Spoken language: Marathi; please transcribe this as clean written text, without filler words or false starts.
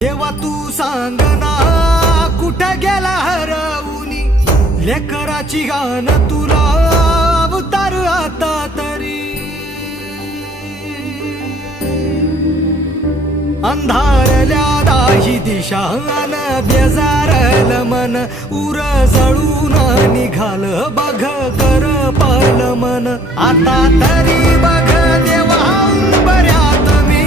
देवा तू सांग ना कुठं गेला हरवूनी लेकराची गाण तुला अवतार आता तरी अंधारल्या दाही दिशा अन बेजारल मन उर जळून निघाल बघ कर पल मन आता तरी बघ देवा बऱ्यात मी